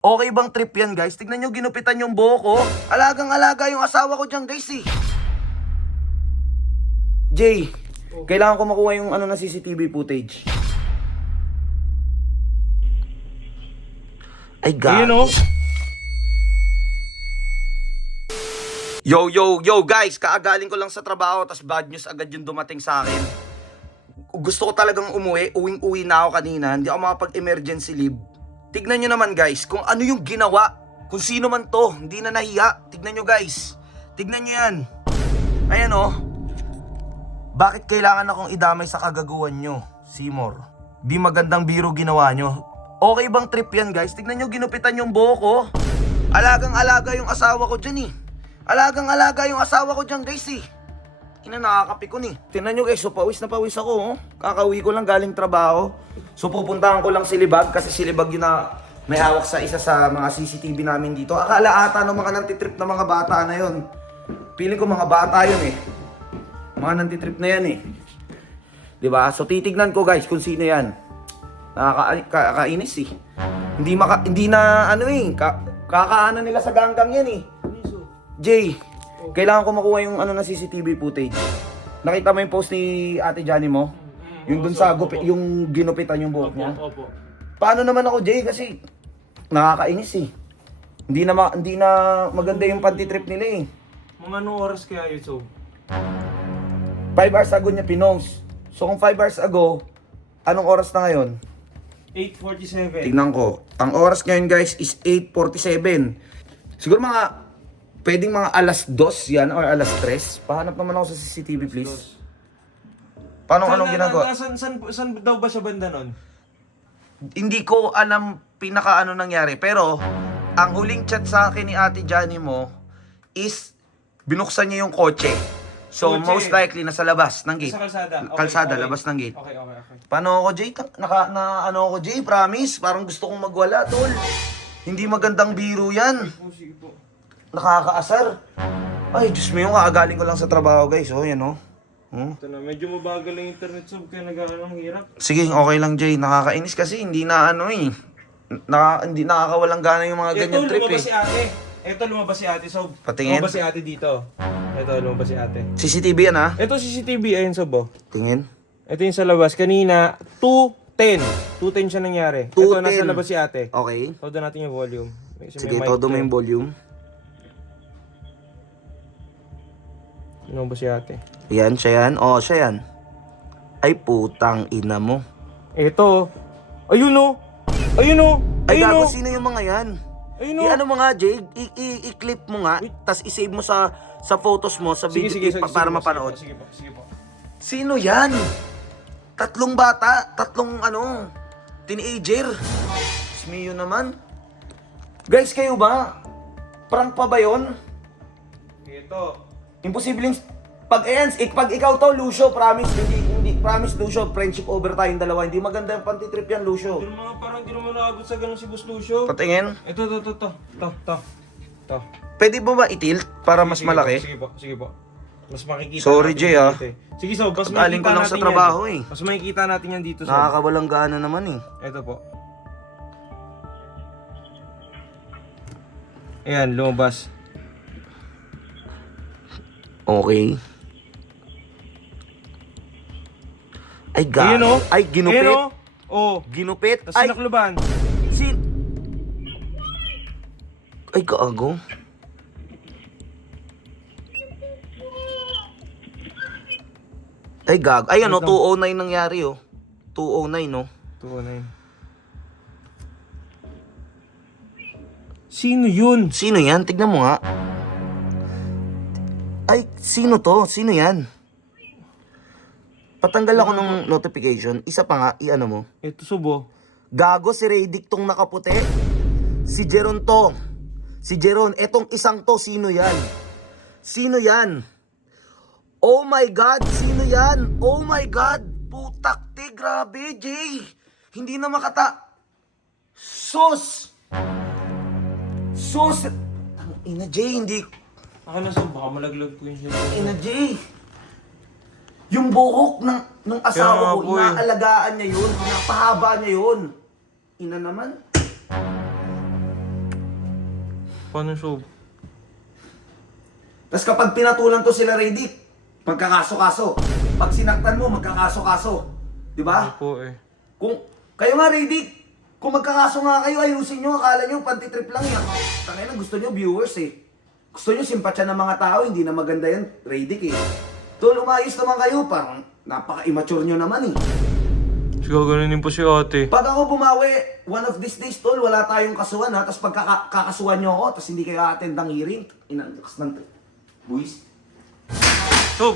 Okay bang trip yan, guys? Tignan nyo, ginupitan yung buhok ko. Alagang-alaga yung asawa ko dyan, guys, eh. Jay, kailangan ko makuha yung na CCTV footage. Ay, God. Ayun, oh. Yo, guys, kaagaling ko lang sa trabaho, tas bad news agad yung dumating sa akin. Gusto ko talagang umuwi, uwing-uwi na ako kanina, hindi ako makapag-emergency leave. Tignan nyo naman, guys, kung ano yung ginawa. Kung sino man to, hindi na nahiya. Tignan nyo, guys. Tignan nyo yan. Ayan, oh. Bakit kailangan akong idamay sa kagaguhan nyo, Seymour? Di magandang biro ginawa nyo. Okay bang trip yan, guys? Tignan nyo, ginupitan yung buhok ko. Alagang-alaga yung asawa ko dyan, eh. Alagang-alaga yung asawa ko dyan, guys, eh. Nakakapikon, eh. Tignan nyo, guys, so pawis na pawis ako, oh. Kakauwi ko lang galing trabaho. So pupuntahan ko lang si Libag kasi si Libag yun na may hawak sa isa sa mga CCTV namin dito. Akala ata ng mga nantitrip na mga bata na yun. Piling ko mga bata yun, eh. Mga nantitrip na yan, eh. Diba? So titignan ko, guys, kung sino yan. Nakakainis, eh. Hindi na ano, eh. Kakaano nila sa ganggang yan, eh. Jay, kailangan ko makuha yung na CCTV footage. Nakita mo yung post ni Ate Johnny mo? Yung dun sa yung ginupitan yung buhok niya. Opo. Paano naman ako, Jay? Kasi nakakainis, eh. Hindi na maganda yung panty-trip nila, eh. Mga anong oras kaya yun, so? 5 hours ago niya pinost. So kung 5 hours ago, anong oras na ngayon? 8:47. Tignan ko. Ang oras ngayon, guys, is 8:47. Siguro pwedeng mga alas 2 yan or alas 3. Pahanap naman ako sa CCTV, please. Anong ginagawa? Saan daw ba siya banda nun? Hindi ko alam pinaka nangyari. Pero, ang huling chat sa akin ni Ate Johnny mo is binuksan niya yung kotse. So, Kotse. most likely nasa labas ng gate. Sa kalsada. Okay, Kalsada, okay. labas ng gate. Okay. Paano ako, Jay? Ako, Jay? Promise? Parang gusto kong magwala, tol. Hindi magandang biro yan. Sige po. Nakakaasar. Ay, Diyos mo yung kaagaling ko lang sa trabaho, guys. Oh, yan, oh. Ito na, medyo mabagal ang internet, so kaya nag-aalang hirap. Sige, okay lang, Jay. Nakakainis kasi hindi na hindi nakakawalang gana yung mga ganyan trip, lumabas eh. si ate. Ito lumabas si ate, so Patingin. lumabas si ate dito. Ito lumabas si ate. CCTV yan, ha? Ito CCTV, ayun so bo. Tingin. Ito yung sa labas. Kanina, 2:10. 2:10 siya nangyari. Ito, 2:10. nasa labas si ate. Okay. Todo natin yung volume. Kasi Sige, may mic todo mo to. yung volume. Lumabas si ate. Yan, siya yan. Oh, siya yan. Ay, putang ina mo. Ito. Ayun o. Ay, gago, o. sino yung mga yan? Ayun o. I-ano mo nga, Jay? I-clip mo nga. Tas i-save mo sa photos mo, sa video, para mapanood. Sige po. Sino yan? Tatlong bata, teenager. Smiyo naman. Guys, kayo ba? Prank pa ba yun? Ito. Imposibleng pag ikaw to, Lucio, promise, hindi promise, Lucio, friendship over tayong dalawa. Hindi maganda yung panty-trip yan, Lucio. Pero mga parang di naman nakabot sa ganun si Boss Lucio. Patingin. Ito. Pwede ba itilt para mas malaki? Sige po. Mas makikita Sorry, natin Jay, yan ah. dito eh. Sige, so, mas Galing ko makikita lang natin sa trabaho, yan. eh. Mas makikita natin yan dito, so. Nakakawalang gana naman, eh. Ito po. Ayan, lumabas. Okay. Ay, Ayun o. Ay, ginupit. Ayun o. Ginupit. Tapos Ay, sinakluban. Ay, kaago. Ay, gag. Ay, 209 nangyari, oh. 209, no? 209. Sino yun? Sino yan? Tignan mo nga. Ay, sino to? Sino yan? Patanggal ako ng notification. Isa pa nga, i-ano mo. Ito, subo. Gago, si Radic tong nakaputi. Si Jeron to. Si Jeron. Etong isang to, sino yan? Sino yan? Oh my God, sino yan? Oh my God. Putakti, grabe, Jay. Hindi na Sus! Ina, Jay, hindi... Ako na, so baka malaglag ko yun. Ina, Jay. Yung buhok ng asawa ko, Kaya nga, inaalagaan niya yun, napahaba niya yun. Ina naman. Paano sob? Tapos kapag pinatulan to sila Radic, magkakaso-kaso. Pag sinaktan mo, magkakaso-kaso. Di ba? Hindi po eh. Kung, kayo nga Radic, kung magkakaso nga kayo, ayusin nyo, akala nyo, pantitrip lang yan. Tangay na, gusto nyo viewers eh. Gusto nyo simpatsya ng mga tao, hindi na maganda yan, Radic eh. Tol, umayos naman kayo, parang napaka-immature nyo naman eh. Gaganunin po si ate. Pag ako bumawi, one of these days, tol, wala tayong kasuhan ha, tapos pag kakasuhan nyo ako, tapos hindi kayo attend ng hearing, inangkas ng buwis. Sob!